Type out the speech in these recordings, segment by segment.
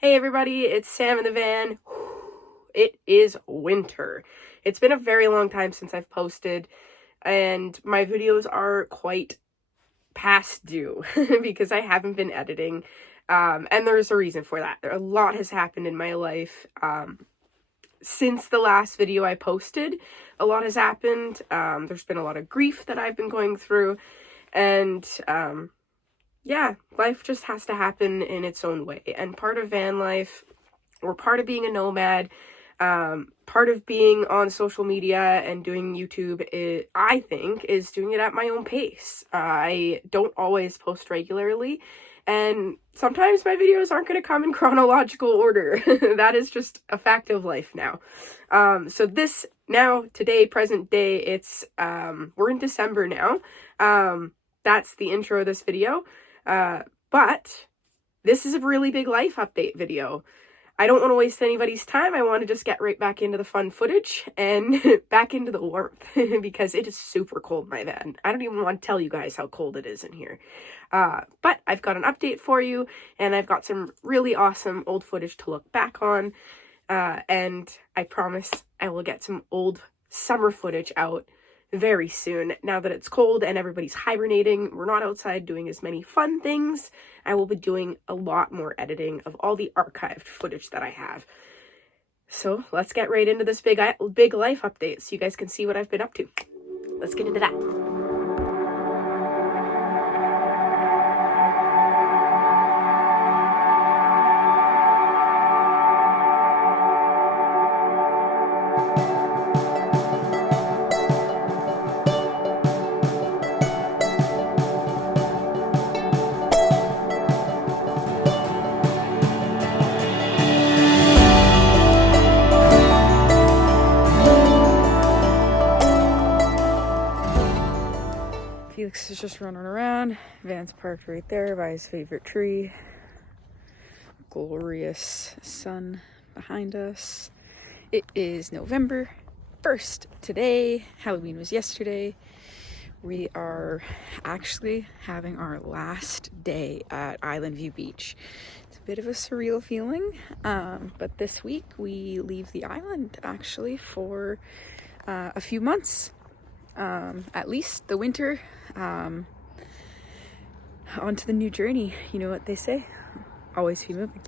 Hey everybody, it's Sam in the van. It is winter. It's been a very long time since I've posted, and my videos are quite past due because I haven't been editing, and there's a reason for that. A lot has happened in my life since the last video I posted. A lot has happened. There's been a lot of grief that I've been going through, and yeah, life just has to happen in its own way. And part of van life, or part of being a nomad, part of being on social media and doing YouTube, I think, is doing it at my own pace. I don't always post regularly, and sometimes my videos aren't going to come in chronological order. That is just a fact of life now. So today, present day, it's, we're in December now. That's the intro of this video. But this is a really big life update video. I don't want to waste anybody's time. I want to just get right back into the fun footage and back into the warmth because it is super cold in my van. I don't even want to tell you guys how cold it is in here. But I've got an update for you, and I've got some really awesome old footage to look back on. And I promise I will get some old summer footage out very soon. Now that it's cold and everybody's hibernating, we're not outside doing as many fun things. I will be doing a lot more editing of all the archived footage that I have. So let's get right into this big life update so you guys can see what I've been up to. Let's get into that. Felix is just running around. Van's parked right there by his favorite tree. Glorious sun behind us. It is November 1st today. Halloween was yesterday. We are actually having our last day at Island View Beach. It's a bit of a surreal feeling, but this week we leave the island actually for a few months. At least the winter, on to the new journey. You know what they say, always be moving.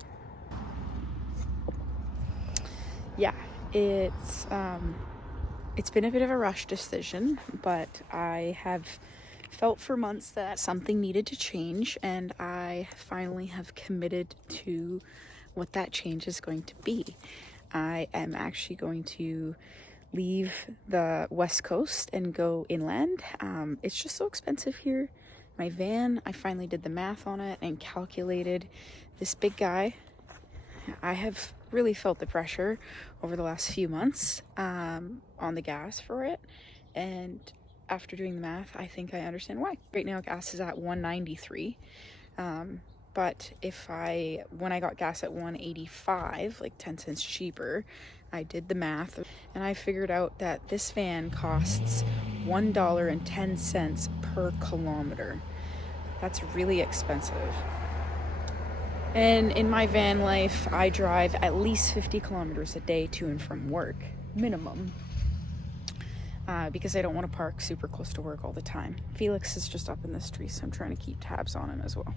Yeah, it's been a bit of a rush decision, but I have felt for months that something needed to change, and I finally have committed to what that change is going to be. I am actually going to leave the west coast and go inland. It's just so expensive here. My van, I finally did the math on it and calculated this big guy. I have really felt the pressure over the last few months on the gas for it, and after doing the math, I think I understand why. Right now gas is at $1.93, but when I got gas at $1.85, like 10 cents cheaper, I did the math and I figured out that this van costs $1.10 per kilometer. That's really expensive. And in my van life, I drive at least 50 kilometers a day to and from work, minimum, because I don't want to park super close to work all the time. Felix is just up in this tree, so I'm trying to keep tabs on him as well.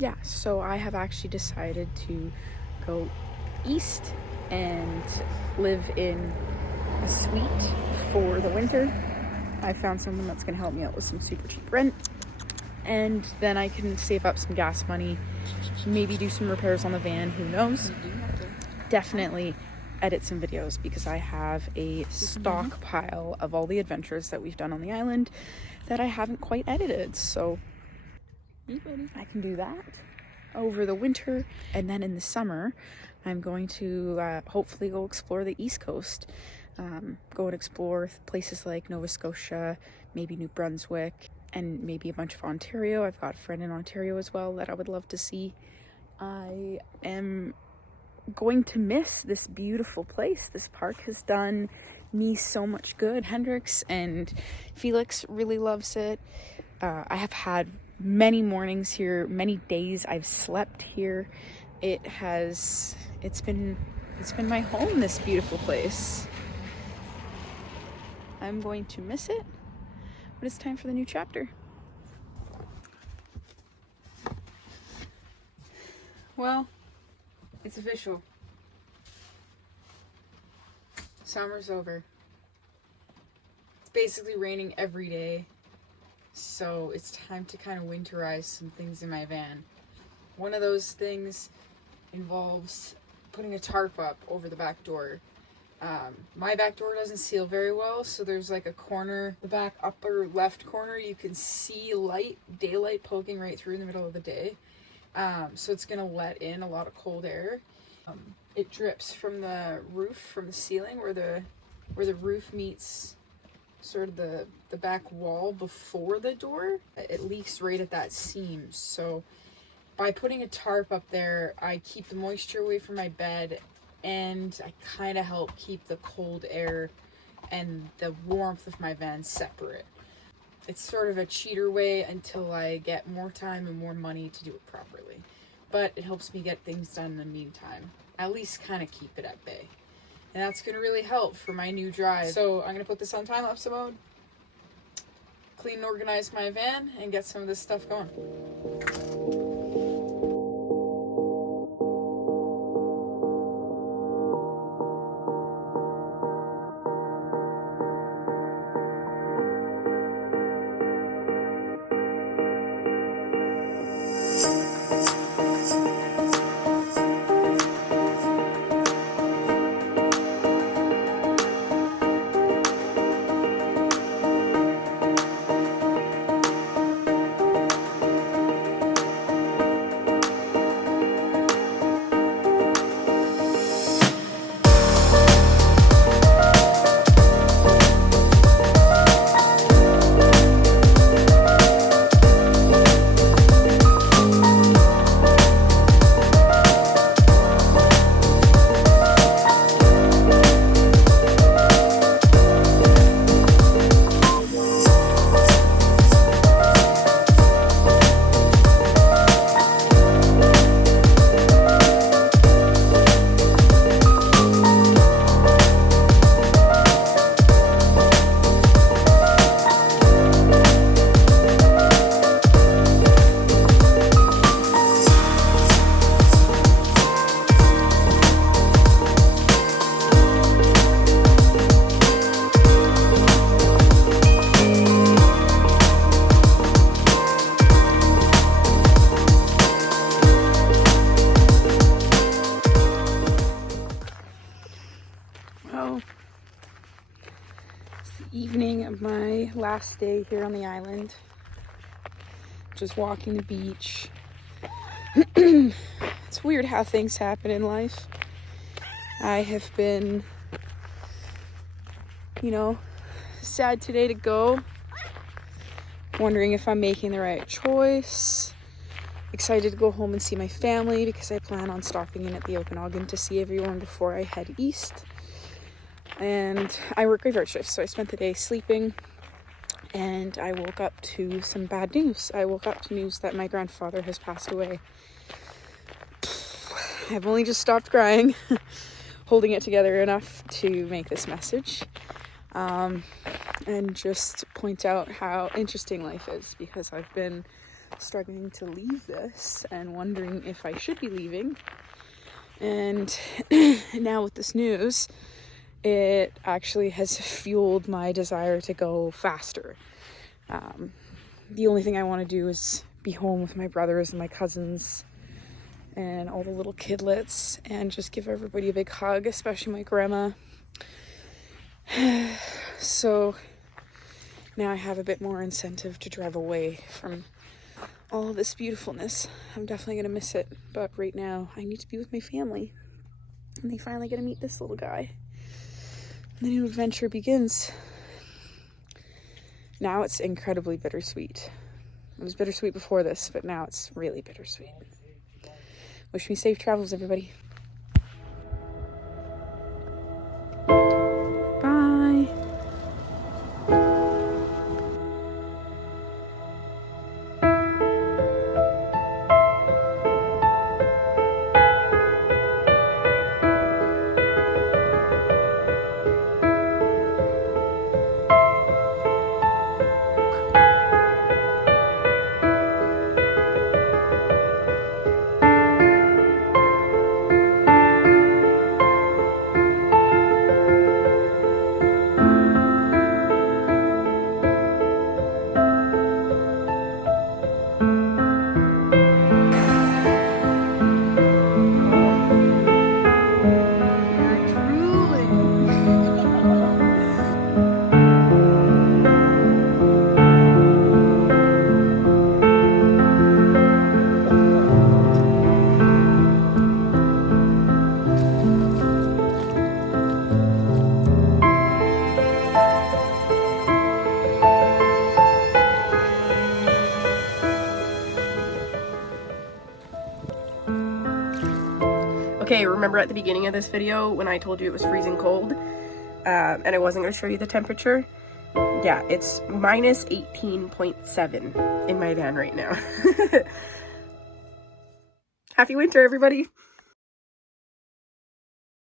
Yeah, so I have actually decided to go east and live in a suite for the winter. I found someone that's going to help me out with some super cheap rent, and then I can save up some gas money, maybe do some repairs on the van, who knows. Definitely edit some videos because I have a stockpile of all the adventures that we've done on the island that I haven't quite edited, so I can do that over the winter. And then in the summer I'm going to hopefully go explore the East Coast, go and explore places like Nova Scotia, maybe New Brunswick, and maybe a bunch of Ontario. I've got a friend in Ontario as well that I would love to see. I am going to miss this beautiful place. This park has done me so much good. Hendrix and Felix really loves it. I have had many mornings here, many days I've slept here. It's been my home, this beautiful place. I'm going to miss it, but it's time for the new chapter. Well, it's official. Summer's over. It's basically raining every day, so it's time to kind of winterize some things in my van. One of those things involves putting a tarp up over the back door. My back door doesn't seal very well, so there's like a corner, the back upper left corner, you can see daylight poking right through in the middle of the day. So it's gonna let in a lot of cold air. It drips from the roof, from the ceiling, where the roof meets sort of the back wall before the door. It leaks right at that seam. So by putting a tarp up there, I keep the moisture away from my bed, and I kind of help keep the cold air and the warmth of my van separate. It's sort of a cheater way until I get more time and more money to do it properly. But it helps me get things done in the meantime. At least kind of keep it at bay. And that's going to really help for my new drive. So I'm going to put this on time-lapse mode, clean and organize my van, and get some of this stuff going. Well, it's the evening of my last day here on the island. Just walking the beach. It's weird how things happen in life. I have been, sad today to go. Wondering if I'm making the right choice. Excited to go home and see my family because I plan on stopping in at the Okanagan to see everyone before I head east. And I work graveyard shifts, so I spent the day sleeping, and I woke up to some bad news. I woke up to news that my grandfather has passed away. I've only just stopped crying, holding it together enough to make this message, and just point out how interesting life is, because I've been struggling to leave this and wondering if I should be leaving. And now with this news, it actually has fueled my desire to go faster. The only thing I want to do is be home with my brothers and my cousins and all the little kidlets and just give everybody a big hug, especially my grandma. So now I have a bit more incentive to drive away from all of this beautifulness. I'm definitely going to miss it, but right now I need to be with my family, and they finally get to meet this little guy. The new adventure begins. Now it's incredibly bittersweet. It was bittersweet before this, but now it's really bittersweet. Wish me safe travels, everybody. Bye. Okay, remember at the beginning of this video when I told you it was freezing cold, and I wasn't going to show you the temperature? Yeah, it's minus 18.7 in my van right now. Happy winter, everybody!